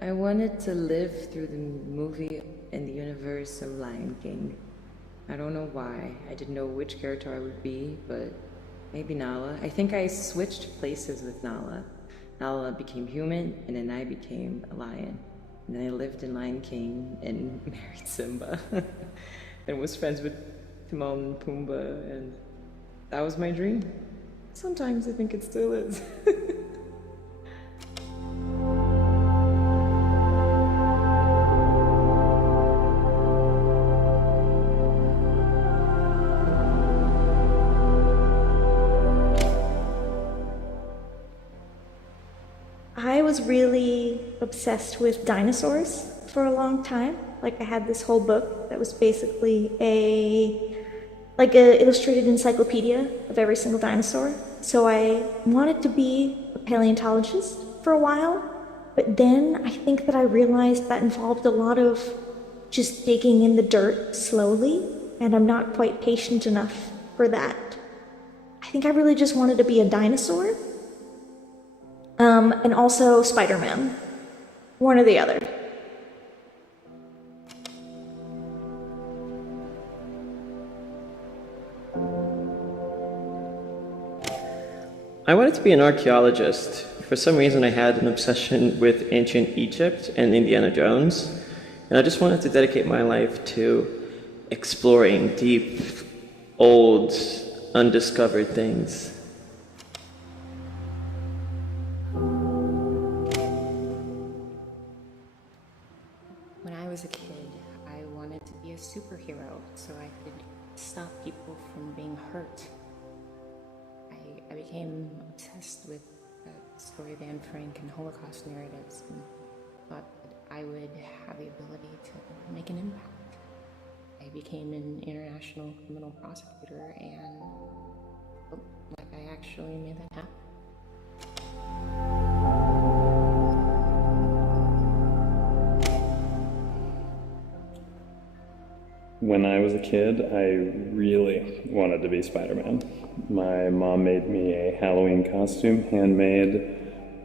I wanted to live through the movie in the universe of Lion King. I don't know why. I didn't know which character I would be, but maybe Nala. I think I switched places with Nala. Nala became human, and then I became a lion. And then I lived in Lion King and married Simba. And was friends with Timon and Pumbaa, and that was my dream. Sometimes I think it still is. I was really obsessed with dinosaurs for a long time. Like I had this whole book that was basically a illustrated encyclopedia of every single dinosaur. So I wanted to be a paleontologist for a while, but then I think that I realized that involved a lot of just digging in the dirt slowly, and I'm not quite patient enough for that. I think I really just wanted to be a dinosaur. And also Spider-Man. One or the other. I wanted to be an archaeologist. For some reason, I had an obsession with ancient Egypt and Indiana Jones, and I just wanted to dedicate my life to exploring deep, old, undiscovered things. When I was a kid, I wanted to be a superhero so I could stop people from being hurt. I became obsessed with the story of Anne Frank and Holocaust narratives and thought that I would have the ability to make an impact. I became an international criminal prosecutor and felt like I actually made that happen. When I was a kid, I really wanted to be Spider-Man. My mom made me a Halloween costume, handmade.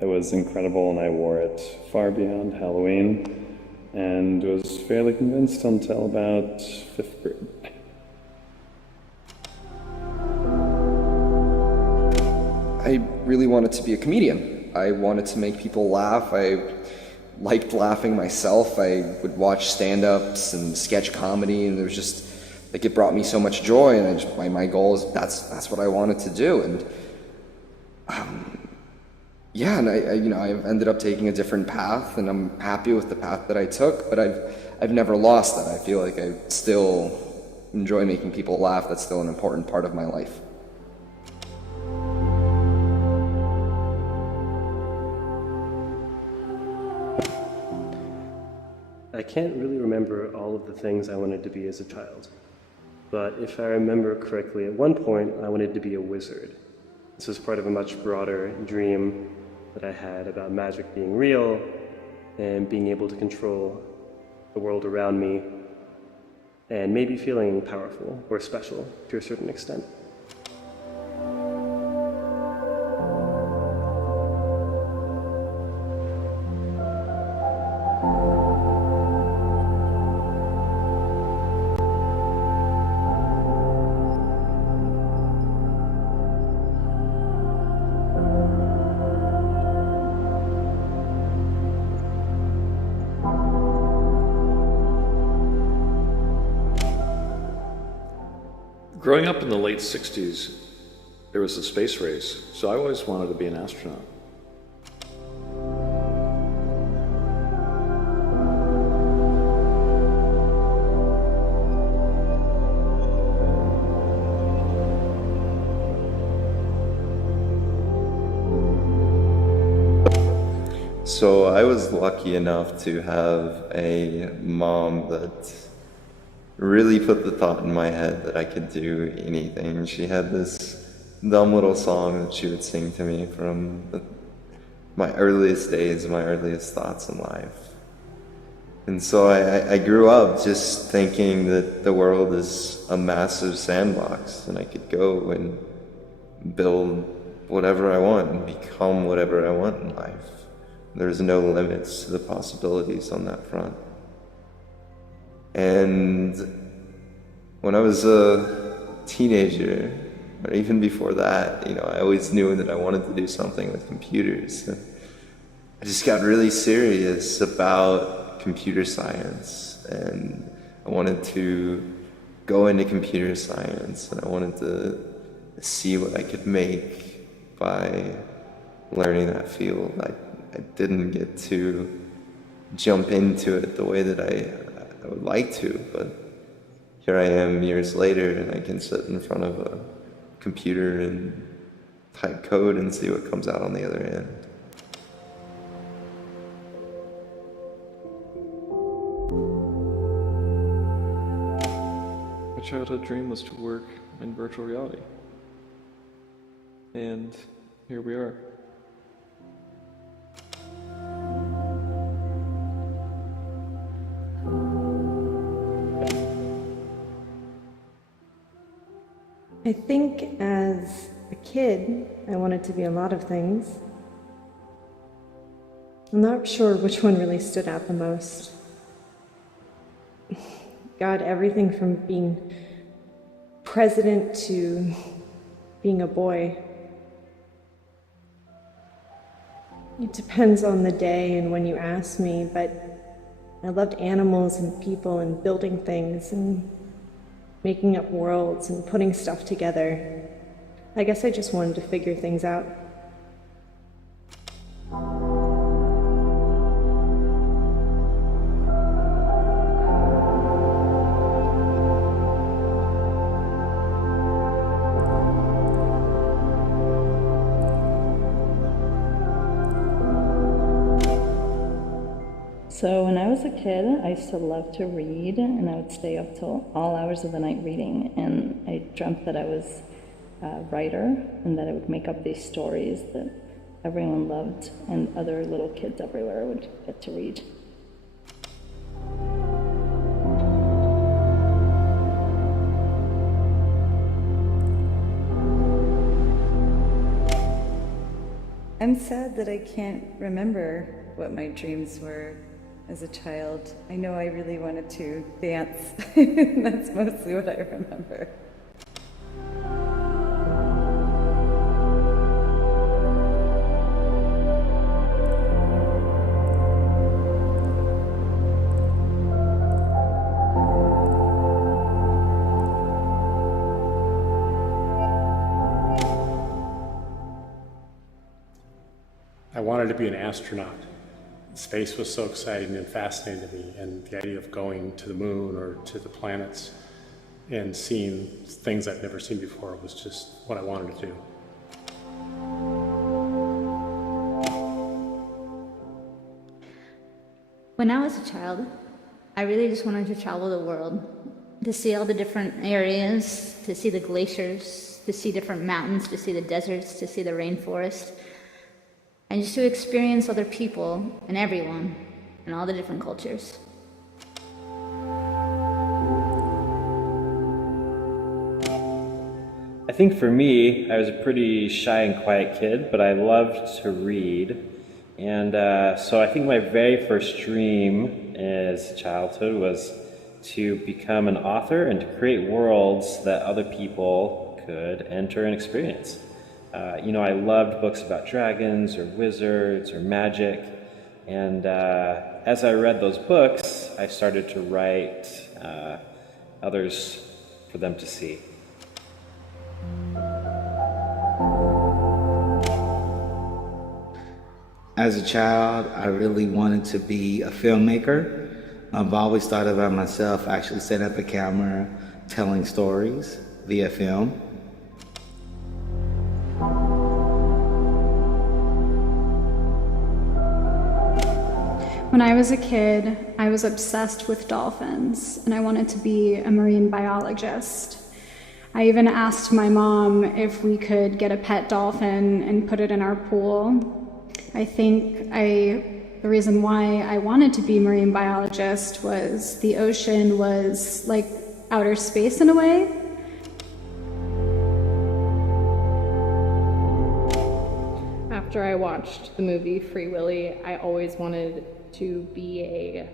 It was incredible, and I wore it far beyond Halloween, and was fairly convinced until about 5th grade. I really wanted to be a comedian. I wanted to make people laugh. I liked laughing myself. I would watch stand-ups and sketch comedy, and there was just like it brought me so much joy. And my goal is that's what I wanted to do. And yeah, and I've ended up taking a different path, and I'm happy with the path that I took. But I've never lost that. I feel like I still enjoy making people laugh. That's still an important part of my life. I can't really remember all of the things I wanted to be as a child, but if I remember correctly, at one point I wanted to be a wizard. This was part of a much broader dream that I had about magic being real and being able to control the world around me and maybe feeling powerful or special to a certain extent. Growing up in the late 60s, there was a space race, so I always wanted to be an astronaut. So I was lucky enough to have a mom that really put the thought in my head that I could do anything. She had this dumb little song that she would sing to me from my earliest days, my earliest thoughts in life. And so I grew up just thinking that the world is a massive sandbox and I could go and build whatever I want and become whatever I want in life. There's no limits to the possibilities on that front. And when I was a teenager, or even before that, I always knew that I wanted to do something with computers. And I just got really serious about computer science, and I wanted to go into computer science, and I wanted to see what I could make by learning that field. I didn't get to jump into it the way that I would like to, but here I am years later, and I can sit in front of a computer and type code and see what comes out on the other end. My childhood dream was to work in virtual reality. And here we are. I think as a kid, I wanted to be a lot of things. I'm not sure which one really stood out the most. God, everything from being president to being a boy. It depends on the day and when you ask me, but I loved animals and people and building things and making up worlds and putting stuff together. I guess I just wanted to figure things out. So when I was a kid, I used to love to read, and I would stay up till all hours of the night reading, and I dreamt that I was a writer and that I would make up these stories that everyone loved and other little kids everywhere would get to read. I'm sad that I can't remember what my dreams were as a child. I know I really wanted to dance. That's mostly what I remember. I wanted to be an astronaut. Space was so exciting and fascinating to me, and the idea of going to the moon or to the planets and seeing things I'd never seen before was just what I wanted to do. When I was a child, I really just wanted to travel the world, to see all the different areas, to see the glaciers, to see different mountains, to see the deserts, to see the rainforest, and just to experience other people and everyone and all the different cultures. I think for me, I was a pretty shy and quiet kid, but I loved to read. And so I think my very first dream as childhood was to become an author and to create worlds that other people could enter and experience. I loved books about dragons or wizards or magic, and as I read those books, I started to write others for them to see. As a child, I really wanted to be a filmmaker. I've always thought about myself actually setting up a camera, telling stories via film. When I was a kid, I was obsessed with dolphins, and I wanted to be a marine biologist. I even asked my mom if we could get a pet dolphin and put it in our pool. I think the reason why I wanted to be a marine biologist was the ocean was like outer space in a way. After I watched the movie Free Willy, I always wanted to be a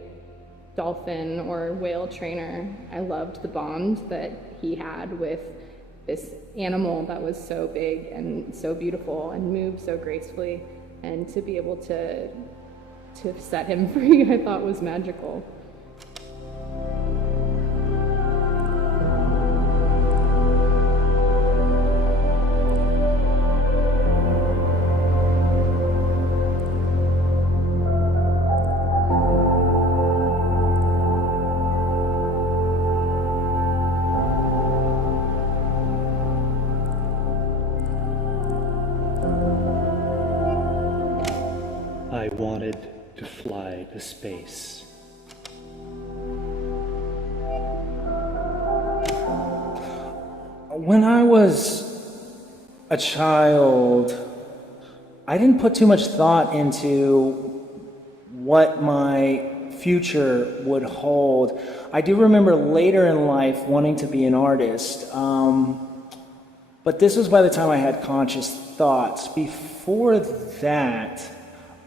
dolphin or whale trainer. I loved the bond that he had with this animal that was so big and so beautiful and moved so gracefully, and to be able to set him free, I thought was magical. I wanted to fly to space. When I was a child, I didn't put too much thought into what my future would hold. I do remember later in life wanting to be an artist, but this was by the time I had conscious thoughts. Before that,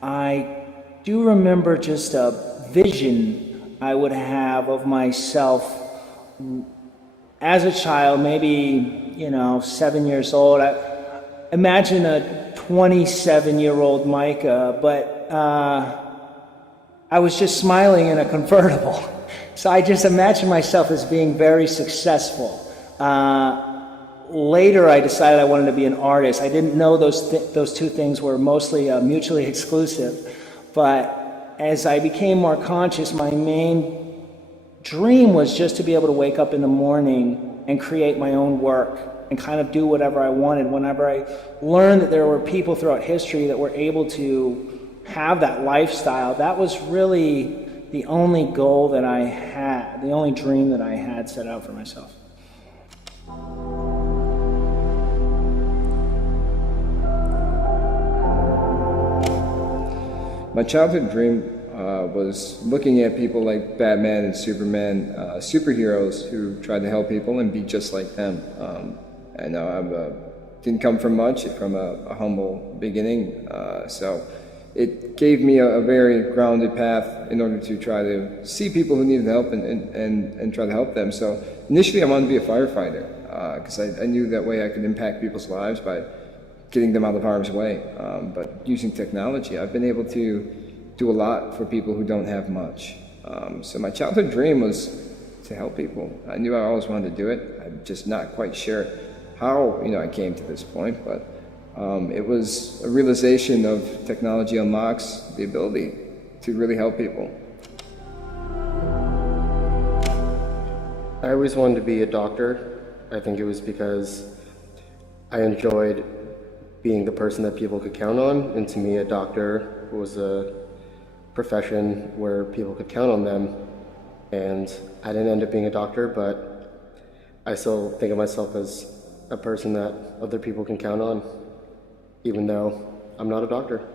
I do remember just a vision I would have of myself as a child, maybe, 7 years old. I imagine a 27-year-old Micah, but I was just smiling in a convertible. So I just imagined myself as being very successful. Later, I decided I wanted to be an artist. I didn't know those two things were mostly mutually exclusive. But as I became more conscious, my main dream was just to be able to wake up in the morning and create my own work and kind of do whatever I wanted. Whenever I learned that there were people throughout history that were able to have that lifestyle, that was really the only goal that I had, the only dream that I had set out for myself. My childhood dream was looking at people like Batman and Superman, superheroes who tried to help people and be just like them. I know I didn't come from much, from a humble beginning, so it gave me a very grounded path in order to try to see people who needed help and try to help them. So initially I wanted to be a firefighter because I knew that way I could impact people's lives by getting them out of harm's way. But using technology, I've been able to do a lot for people who don't have much. So my childhood dream was to help people. I knew I always wanted to do it. I'm just not quite sure how I came to this point, but it was a realization of technology unlocks the ability to really help people. I always wanted to be a doctor. I think it was because I enjoyed being the person that people could count on, and to me a doctor was a profession where people could count on them. And I didn't end up being a doctor, but I still think of myself as a person that other people can count on, even though I'm not a doctor.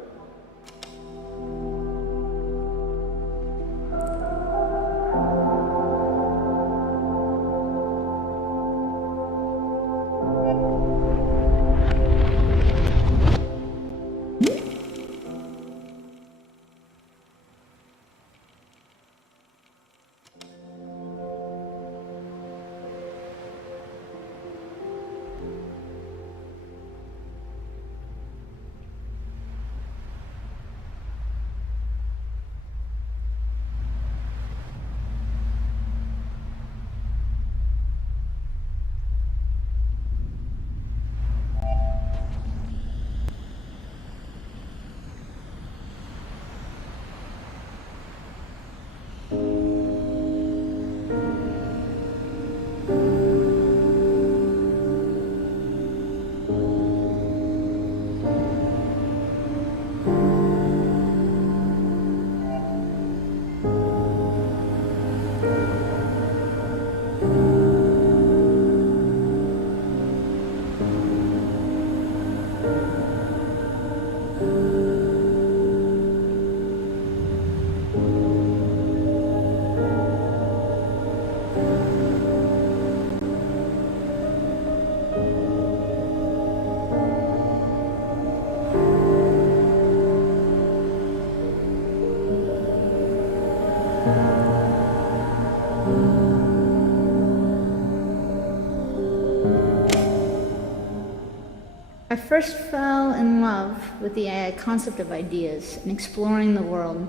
I first fell in love with the concept of ideas and exploring the world.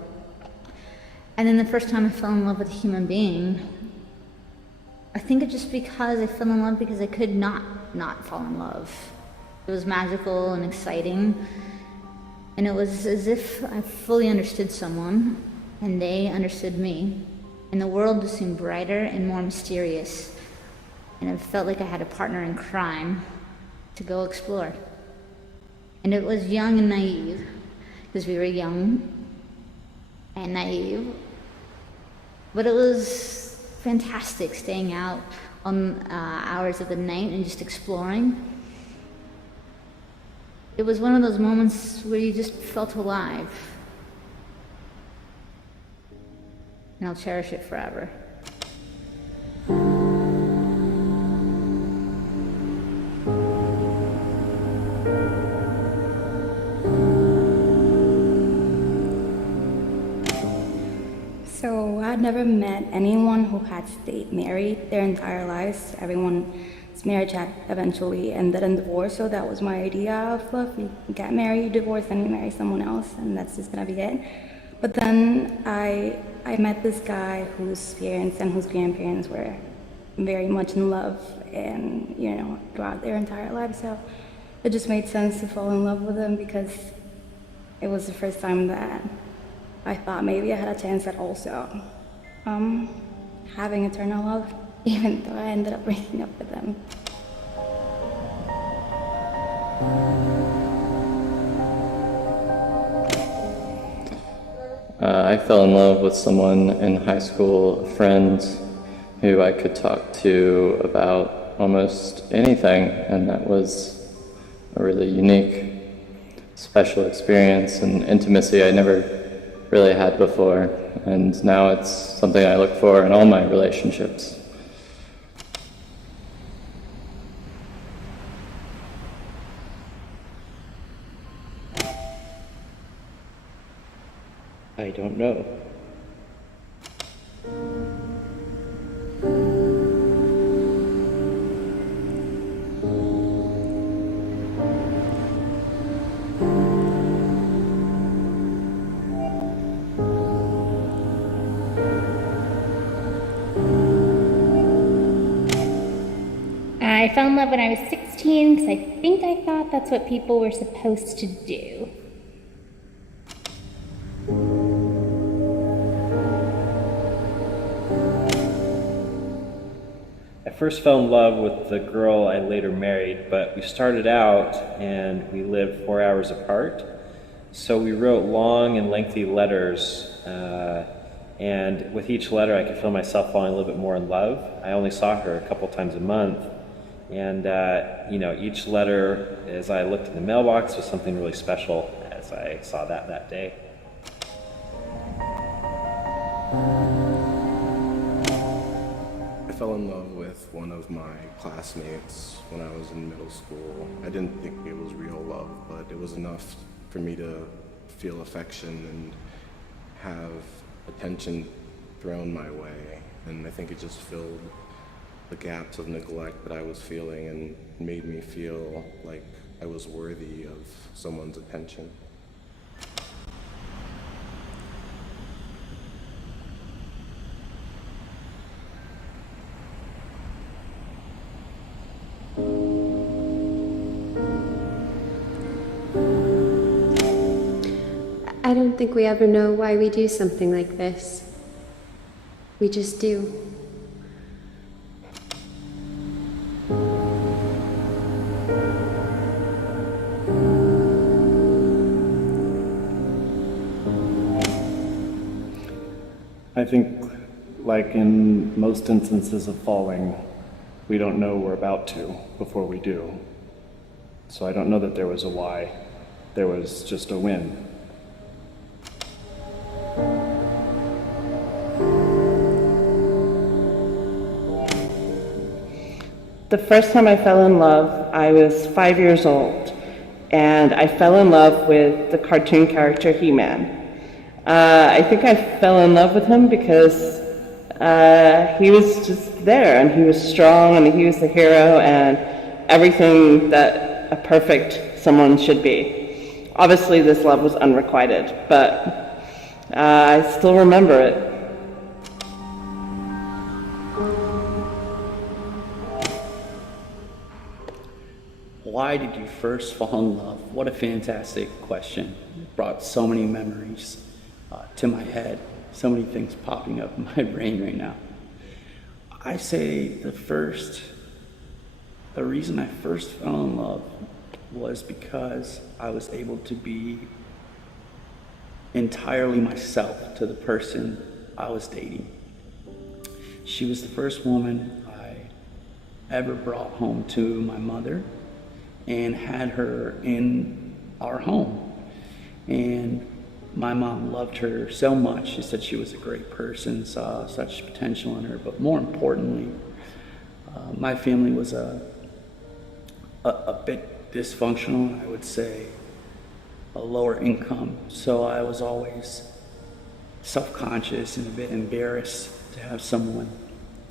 And then the first time I fell in love with a human being, I think it's just because I fell in love because I could not fall in love. It was magical and exciting, and it was as if I fully understood someone, and they understood me, and the world just seemed brighter and more mysterious, and it felt like I had a partner in crime to go explore. And it was young and naive, because we were young and naive, but it was fantastic staying out on hours of the night and just exploring. It was one of those moments where you just felt alive. And I'll cherish it forever. So I'd never met anyone who had stayed married their entire lives. Everyone's marriage had eventually ended in divorce, so that was my idea of love. You get married, you divorce, then you marry someone else, and that's just gonna be it. But then I met this guy whose parents and whose grandparents were very much in love, and throughout their entire lives. So it just made sense to fall in love with him because it was the first time that I thought maybe I had a chance at also having eternal love, even though I ended up breaking up with them. I fell in love with someone in high school, a friend who I could talk to about almost anything, and that was a really unique, special experience and intimacy I never really had before, and now it's something I look for in all my relationships. I don't know. I fell in love when I was 16 because I think I thought that's what people were supposed to do. I first fell in love with the girl I later married, but we started out and we lived 4 hours apart. So we wrote long and lengthy letters, and with each letter I could feel myself falling a little bit more in love. I only saw her a couple times a month, and each letter, as I looked in the mailbox, was something really special as I saw that day. I fell in love with one of my classmates when I was in middle school. I didn't think it was real love, but it was enough for me to feel affection and have attention thrown my way. And I think it just filled the gaps of neglect that I was feeling and made me feel like I was worthy of someone's attention. I don't think we ever know why we do something like this. We just do. I think, like in most instances of falling, we don't know we're about to before we do. So I don't know that there was a why. There was just a when. The first time I fell in love, I was 5 years old, and I fell in love with the cartoon character He-Man. I think I fell in love with him because he was just there, and he was strong, and he was the hero, and everything that a perfect someone should be. Obviously, this love was unrequited, but I still remember it. Why did you first fall in love? What a fantastic question. It brought so many memories to my head, so many things popping up in my brain right now. I say the reason I first fell in love was because I was able to be entirely myself to the person I was dating. She was the first woman I ever brought home to my mother and had her in our home. And my mom loved her so much. She said she was a great person, saw such potential in her, but more importantly, my family was a bit dysfunctional, I would say a lower income. So I was always self-conscious and a bit embarrassed to have someone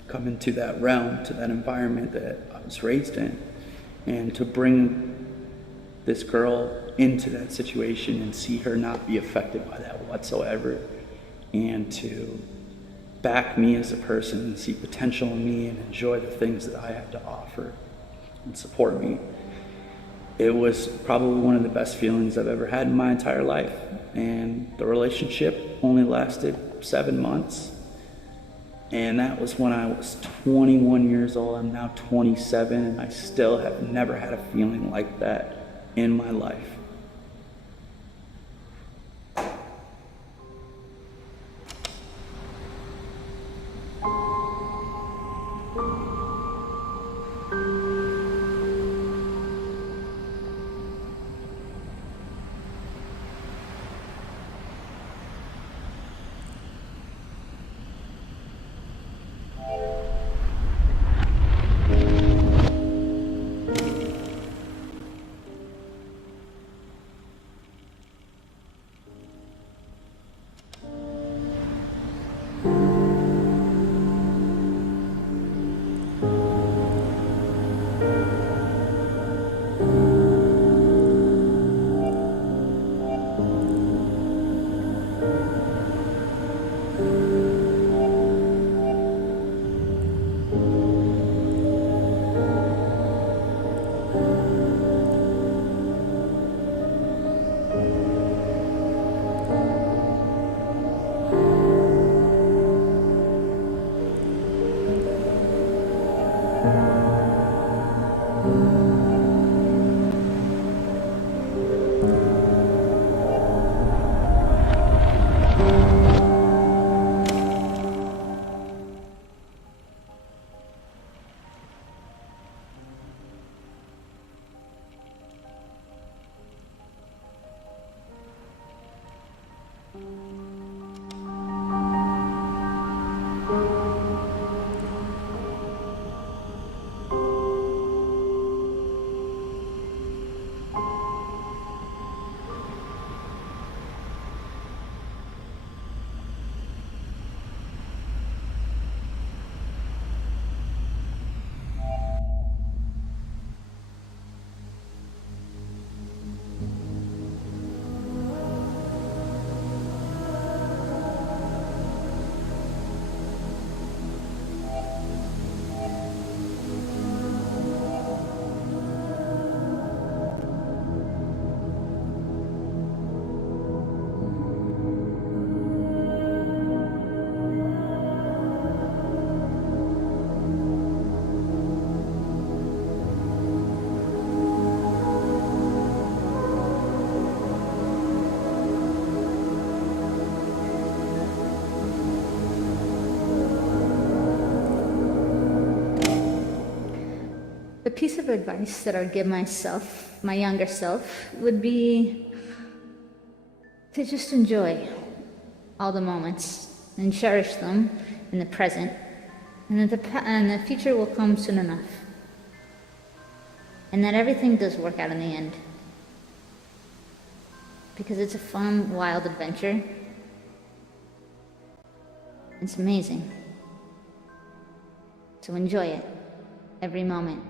come into that realm, to that environment that I was raised in. And to bring this girl into that situation and see her not be affected by that whatsoever, and to back me as a person and see potential in me and enjoy the things that I had to offer and support me. It was probably one of the best feelings I've ever had in my entire life. And the relationship only lasted 7 months. And that was when I was 21 years old. I'm now 27, and I still have never had a feeling like that in my life. The piece of advice that I would give myself, my younger self, would be to just enjoy all the moments and cherish them in the present, and that the future will come soon enough, and that everything does work out in the end, because it's a fun, wild adventure. It's amazing. So enjoy it, every moment.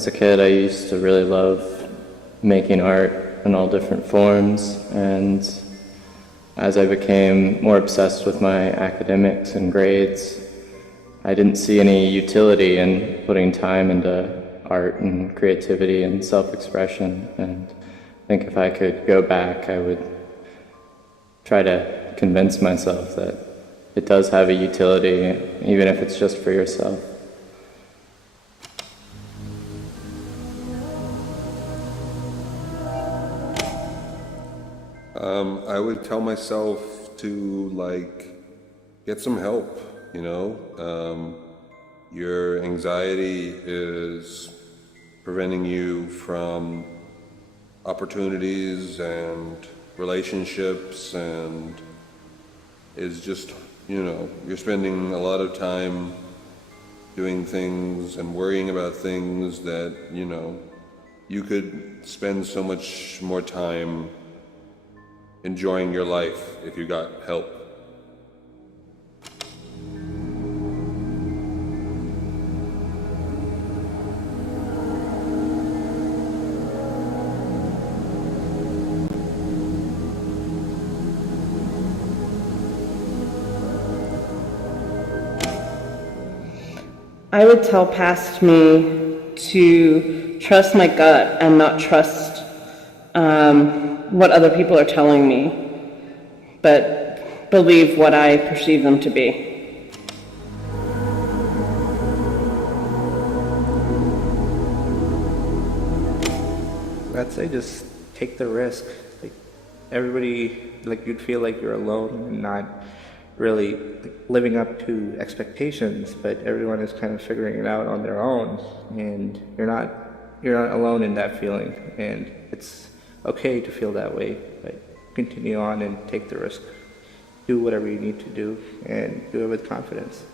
As a kid, I used to really love making art in all different forms, and as I became more obsessed with my academics and grades, I didn't see any utility in putting time into art and creativity and self-expression, and I think if I could go back, I would try to convince myself that it does have a utility, even if it's just for yourself. I would tell myself to, like, get some help, you know? Your anxiety is preventing you from opportunities and relationships, and is just, you know, you're spending a lot of time doing things and worrying about things that, you know, you could spend so much more time enjoying your life if you got help. I would tell past me to trust my gut and not trust what other people are telling me, but believe what I perceive them to be. I'd say just take the risk. Like, everybody, like, you'd feel like you're alone and not really living up to expectations, but everyone is kind of figuring it out on their own, and you're not alone in that feeling, and it's okay to feel that way, but continue on and take the risk. Do whatever you need to do, and do it with confidence.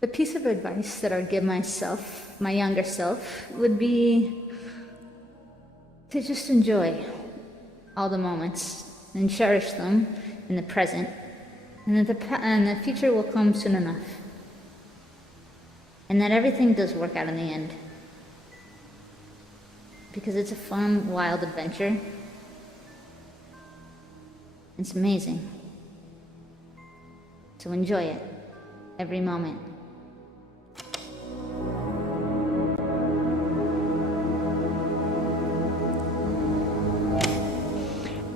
The piece of advice that I would give myself, my younger self, would be to just enjoy all the moments and cherish them in the present, and that the future will come soon enough. And that everything does work out in the end. Because it's a fun, wild adventure. It's amazing. So enjoy it, every moment.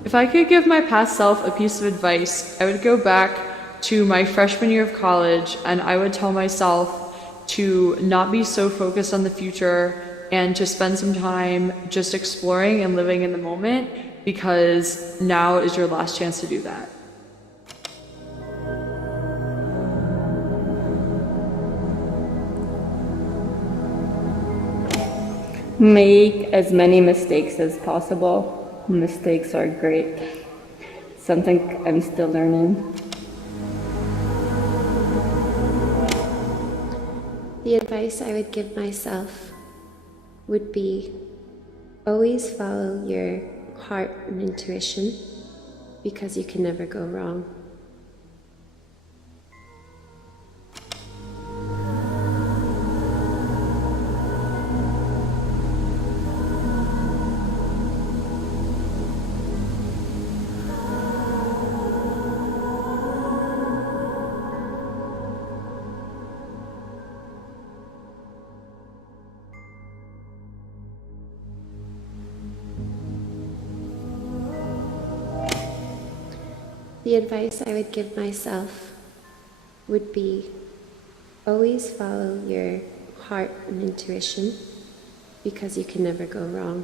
If I could give my past self a piece of advice, I would go back to my freshman year of college, and I would tell myself to not be so focused on the future and to spend some time just exploring and living in the moment, because now is your last chance to do that. Make as many mistakes as possible. Mistakes are great. Something I'm still learning. The advice I would give myself would be always follow your heart and intuition, because you can never go wrong. The advice I would give myself would be always follow your heart and intuition, because you can never go wrong.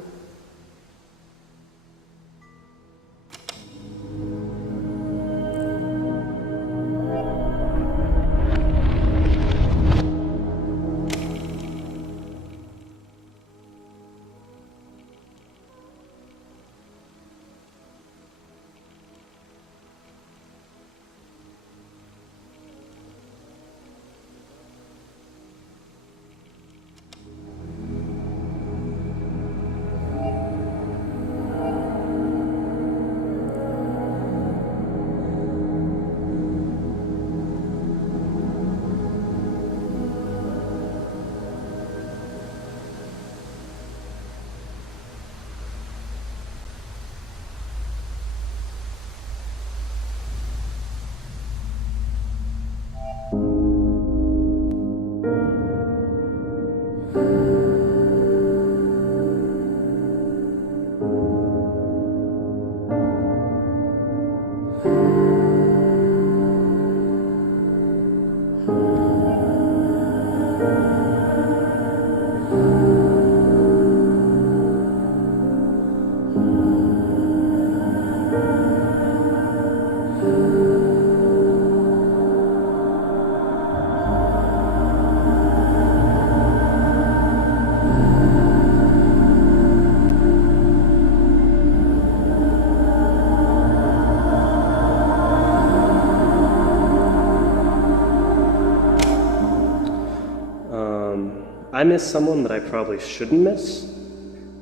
I miss someone that I probably shouldn't miss.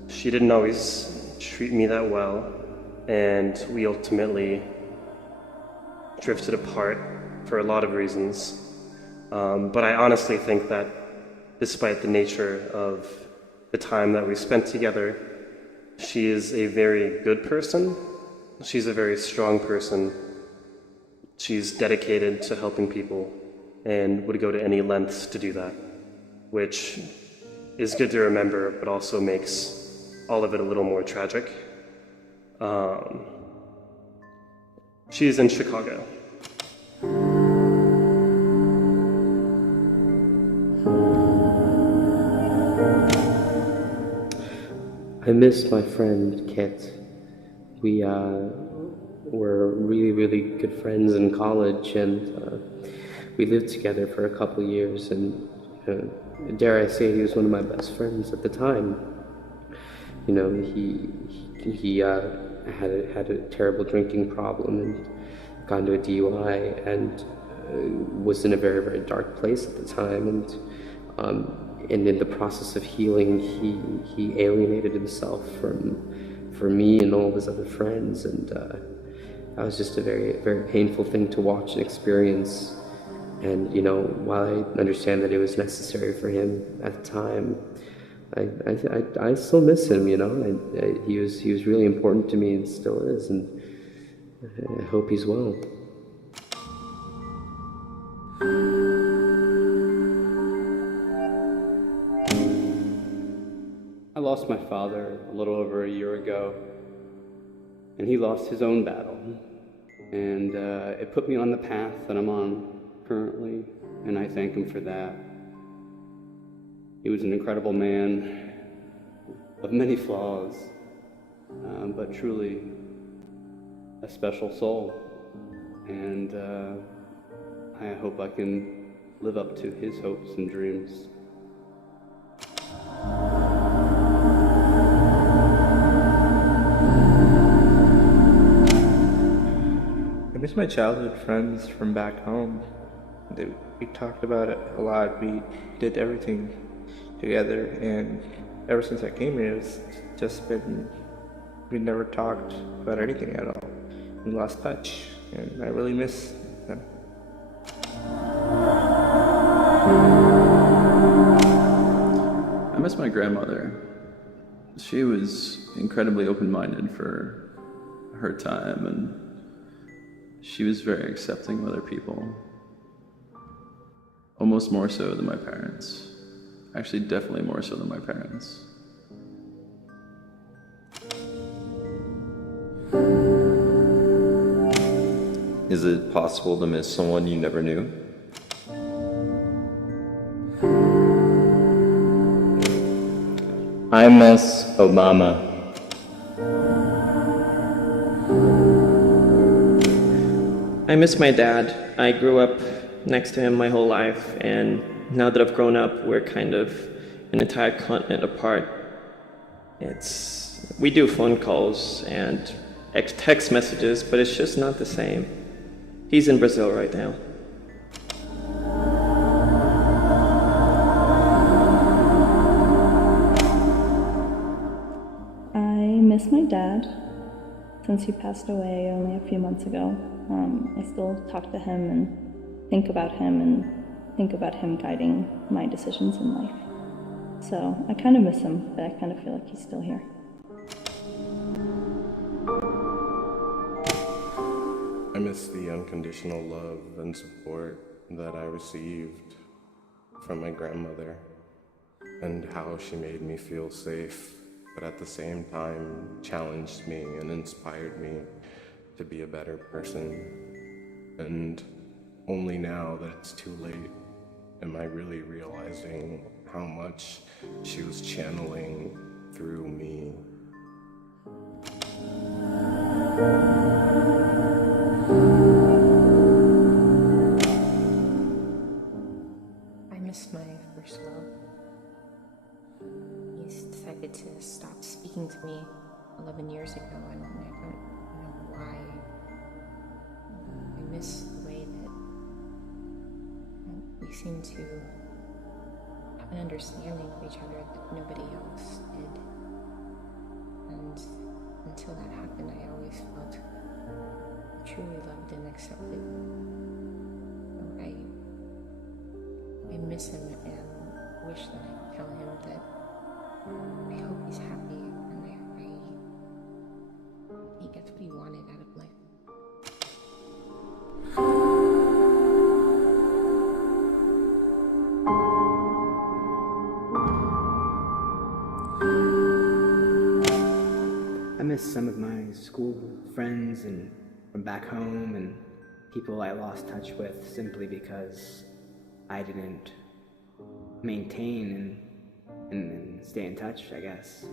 She didn't always treat me that well, and we ultimately drifted apart for a lot of reasons. But I honestly think that despite the nature of the time that we spent together, she is a very good person. She's a very strong person. She's dedicated to helping people and would go to any lengths to do that, which is good to remember, but also makes all of it a little more tragic. She's in Chicago. I miss my friend Kit. We were really good friends in college, and we lived together for a couple years, and dare I say, he was one of my best friends at the time. You know, he had a terrible drinking problem and got into a DUI and was in a very dark place at the time, and in the process of healing, he alienated himself from me and all of his other friends, and that was just a very painful thing to watch and experience. And you know, while I understand that it was necessary for him at the time, I still miss him. You know, he was really important to me and still is, and I hope he's well. I lost my father a little over a year ago, and he lost his own battle, and it put me on the path that I'm on currently, and I thank him for that. He was an incredible man of many flaws, but truly a special soul, and I hope I can live up to his hopes and dreams. I miss my childhood friends from back home. We talked about it a lot. We did everything together, and ever since I came here, it's just been, we never talked about anything at all. We lost touch, and I really miss them. I miss my grandmother. She was incredibly open-minded for her time, and she was very accepting of other people. Almost more so than my parents. Actually, definitely more so than my parents. Is it possible to miss someone you never knew? I miss Obama. I miss my dad. I grew up next to him my whole life, and now that I've grown up, we're kind of an entire continent apart. We do phone calls and text messages, but it's just not the same. He's in Brazil right now. I miss my dad since he passed away only a few months ago. I still talk to him and think about him guiding my decisions in life. So I kind of miss him, but I kind of feel like he's still here. I miss the unconditional love and support that I received from my grandmother, and how she made me feel safe, but at the same time challenged me and inspired me to be a better person. And only now that it's too late am I really realizing how much she was channeling through me. I miss my first love. He decided to stop speaking to me 11 years ago, and I don't know why. I miss the way that we seem to have an understanding of each other that nobody else did. And until that happened, I always felt truly loved and accepted. So I miss him and wish that I could tell him that I hope he's happy and he gets what he wanted out of life. I miss some of my school friends and from back home and people I lost touch with simply because I didn't maintain and stay in touch, I guess,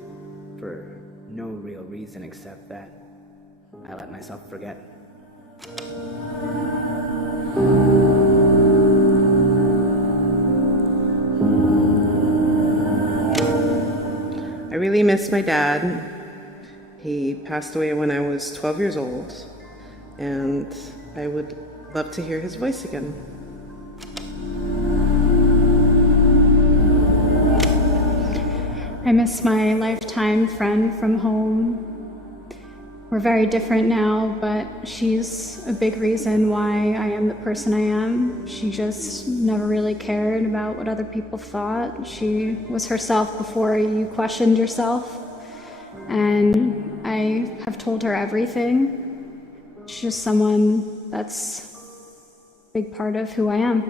for no real reason except that I let myself forget. I really miss my dad. He passed away when I was 12 years old, and I would love to hear his voice again. I miss my lifetime friend from home. We're very different now, but she's a big reason why I am the person I am. She just never really cared about what other people thought. She was herself before you questioned yourself. And I have told her everything. She's just someone that's a big part of who I am.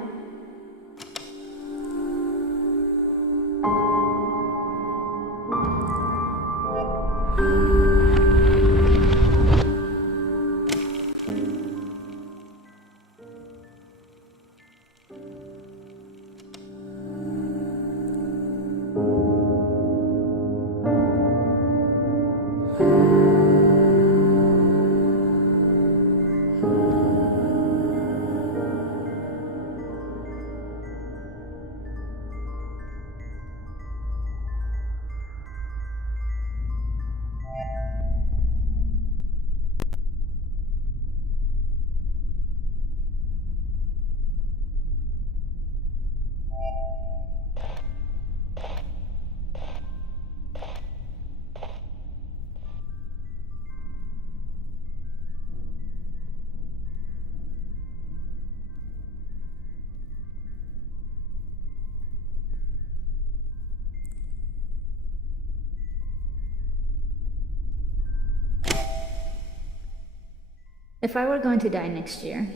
If I were going to die next year,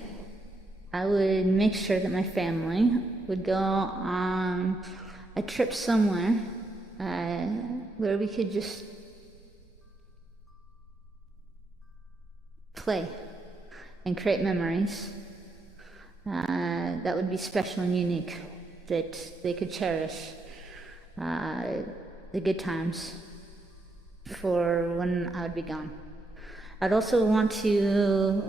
I would make sure that my family would go on a trip somewhere where we could just play and create memories that would be special and unique, that they could cherish the good times for when I would be gone. I'd also want to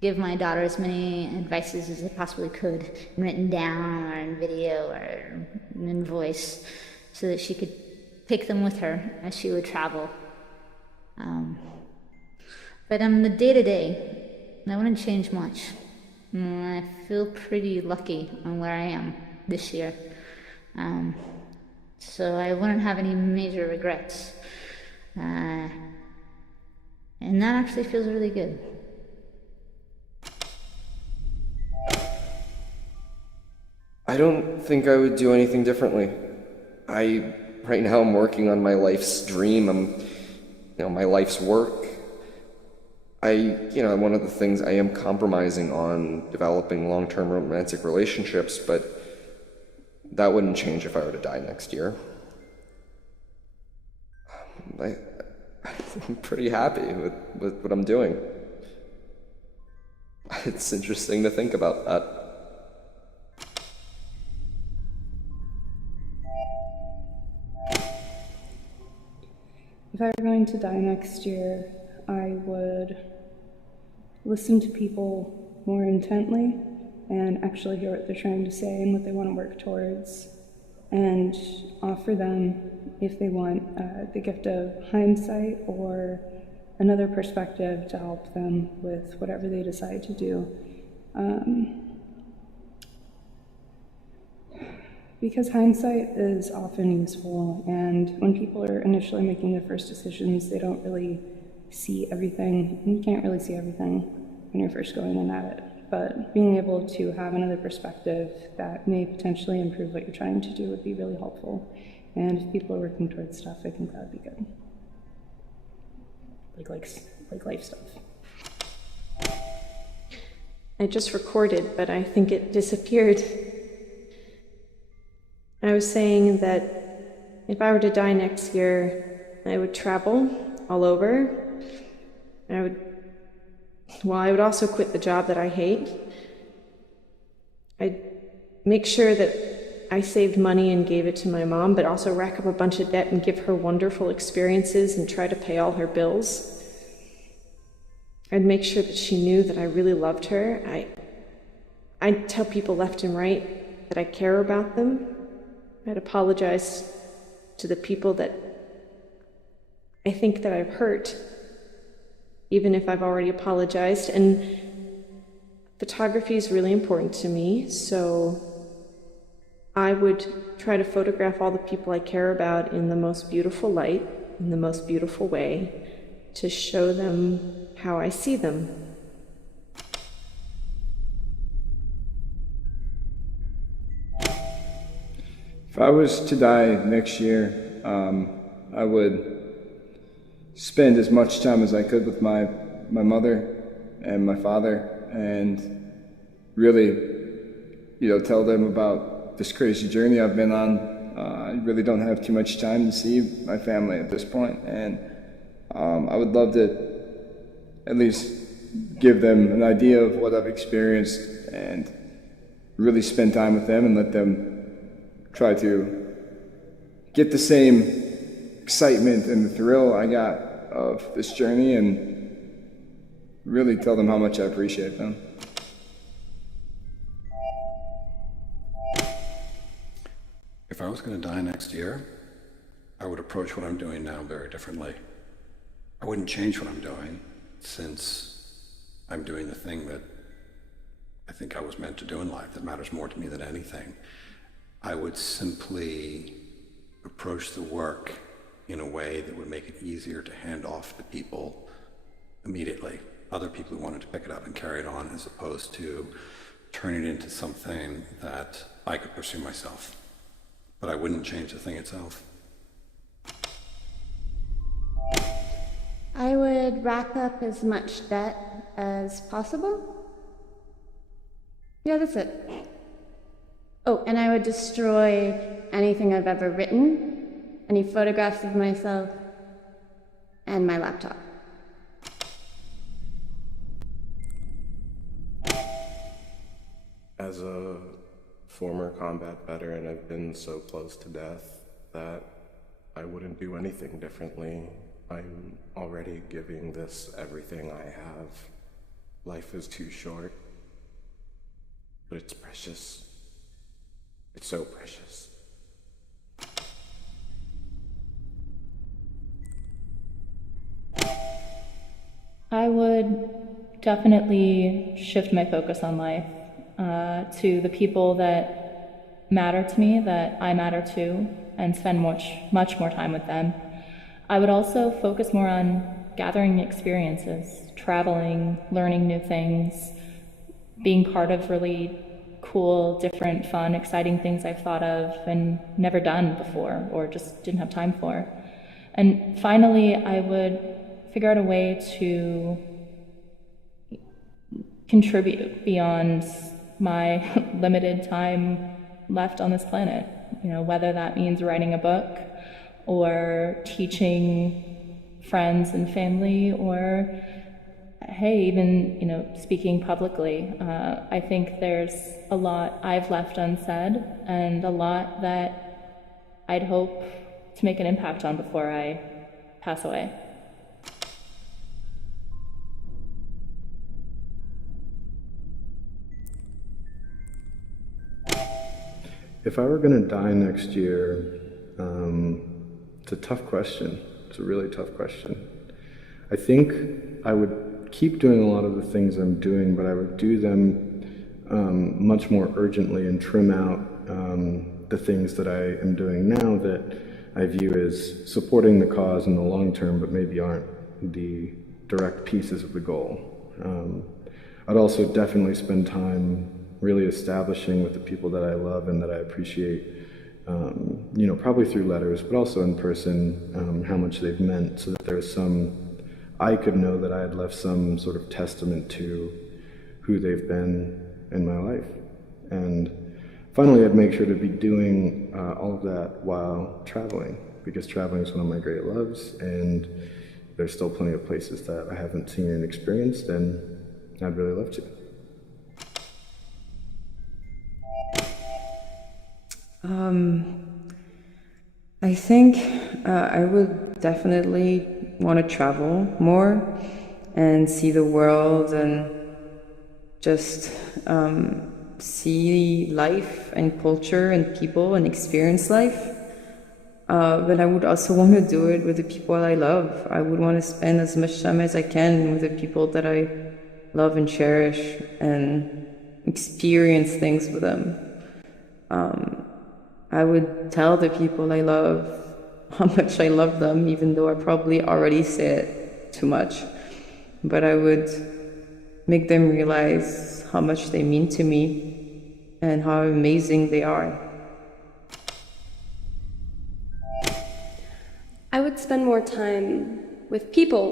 give my daughter as many advices as I possibly could, written down or in video or in voice, so that she could take them with her as she would travel. But on the day-to-day, I wouldn't change much. I feel pretty lucky on where I am this year. So I wouldn't have any major regrets. And that actually feels really good. I don't think I would do anything differently. Right now I'm working on my life's dream. My life's work. One of the things I am compromising on developing long-term romantic relationships, but that wouldn't change if I were to die next year. I'm pretty happy with what I'm doing. It's interesting to think about that. If I were going to die next year, I would listen to people more intently and actually hear what they're trying to say and what they want to work towards, and offer them, if they want, the gift of hindsight or another perspective to help them with whatever they decide to do. Because hindsight is often useful, and when people are initially making their first decisions, they don't really see everything. You can't really see everything when you're first going in at it. But being able to have another perspective that may potentially improve what you're trying to do would be really helpful. And if people are working towards stuff, I think that would be good. Like life stuff. I just recorded, but I think it disappeared. I was saying that if I were to die next year, I would travel all over. I would also quit the job that I hate. I'd make sure that I saved money and gave it to my mom, but also rack up a bunch of debt and give her wonderful experiences and try to pay all her bills. I'd make sure that she knew that I really loved her. I'd tell people left and right that I care about them. I'd apologize to the people that I think that I've hurt, even if I've already apologized. And photography is really important to me, so I would try to photograph all the people I care about in the most beautiful light, in the most beautiful way, to show them how I see them. If I was to die next year, I would spend as much time as I could with my mother and my father, and really, tell them about this crazy journey I've been on. I really don't have too much time to see my family at this point, and I would love to at least give them an idea of what I've experienced and really spend time with them and let them try to get the same excitement and the thrill I got of this journey, and really tell them how much I appreciate them. If I was going to die next year, I would approach what I'm doing now very differently. I wouldn't change what I'm doing, since I'm doing the thing that I think I was meant to do in life that matters more to me than anything. I would simply approach the work in a way that would make it easier to hand off to people immediately, other people who wanted to pick it up and carry it on, as opposed to turn it into something that I could pursue myself. But I wouldn't change the thing itself. I would rack up as much debt as possible. Yeah, that's it. Oh, and I would destroy anything I've ever written, any photographs of myself, and my laptop. As a former combat veteran, I've been so close to death that I wouldn't do anything differently. I'm already giving this everything I have. Life is too short, but it's precious. It's so precious. I would definitely shift my focus on life to the people that matter to me, that I matter to, and spend much more time with them. I would also focus more on gathering experiences, traveling, learning new things, being part of really cool, different, fun, exciting things I've thought of and never done before or just didn't have time for. And finally, I would figure out a way to contribute beyond my limited time left on this planet. Whether that means writing a book or teaching friends and family, or hey, even speaking publicly. I think there's a lot I've left unsaid and a lot that I'd hope to make an impact on before I pass away. If I were going to die next year, it's a tough question. It's a really tough question. I think I would keep doing a lot of the things I'm doing, but I would do them much more urgently and trim out the things that I am doing now that I view as supporting the cause in the long term, but maybe aren't the direct pieces of the goal. I'd also definitely spend time really establishing with the people that I love and that I appreciate, probably through letters, but also in person, how much they've meant, so that there's I could know that I had left some sort of testament to who they've been in my life. And finally, I'd make sure to be doing all of that while traveling, because traveling is one of my great loves, and there's still plenty of places that I haven't seen and experienced, and I'd really love to. I think I would definitely want to travel more and see the world and just see life and culture and people and experience life. But I would also want to do it with the people I love. I would want to spend as much time as I can with the people that I love and cherish and experience things with them. I would tell the people I love how much I love them, even though I probably already say it too much. But I would make them realize how much they mean to me and how amazing they are. I would spend more time with people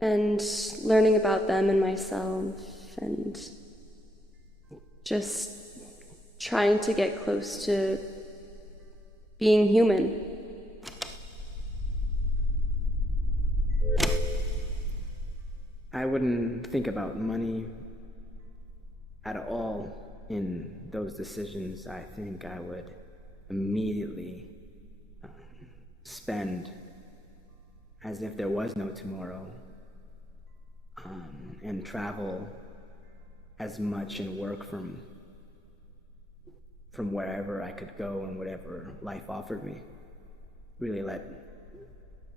and learning about them and myself and just trying to get close to being human. I wouldn't think about money at all in those decisions. I think I would immediately spend as if there was no tomorrow, and travel as much and work from wherever I could go and whatever life offered me. Really let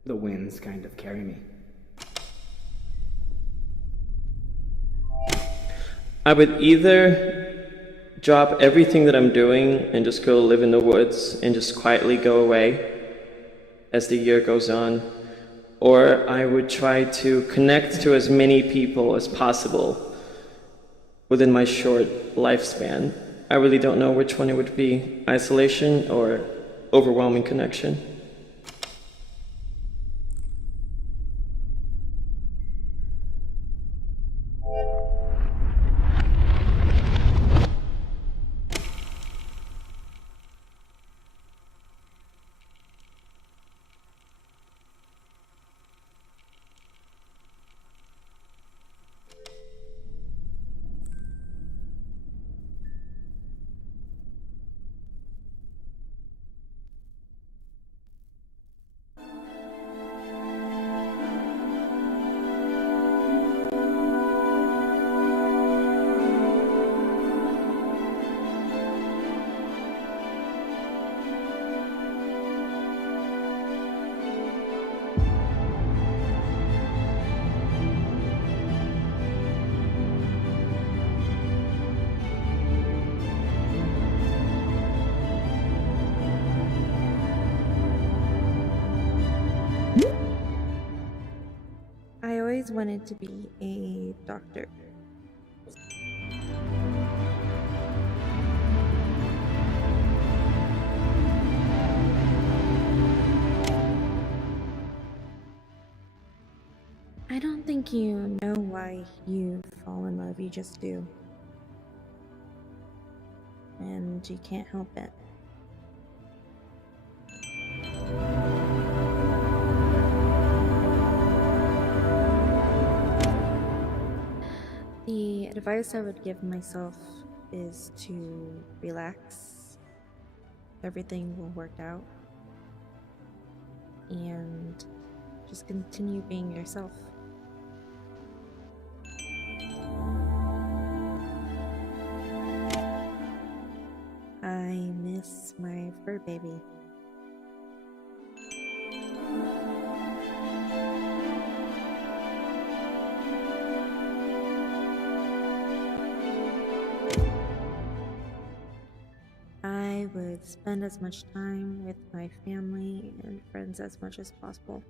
the winds kind of carry me. I would either drop everything that I'm doing and just go live in the woods and just quietly go away as the year goes on, or I would try to connect to as many people as possible within my short lifespan. I really don't know which one it would be, isolation or overwhelming connection. I always wanted to be a doctor. I don't think you know why you fall in love, you just do. And you can't help it. The advice I would give myself is to relax. Everything will work out. And just continue being yourself. I miss my fur baby. I would spend as much time with my family and friends as much as possible.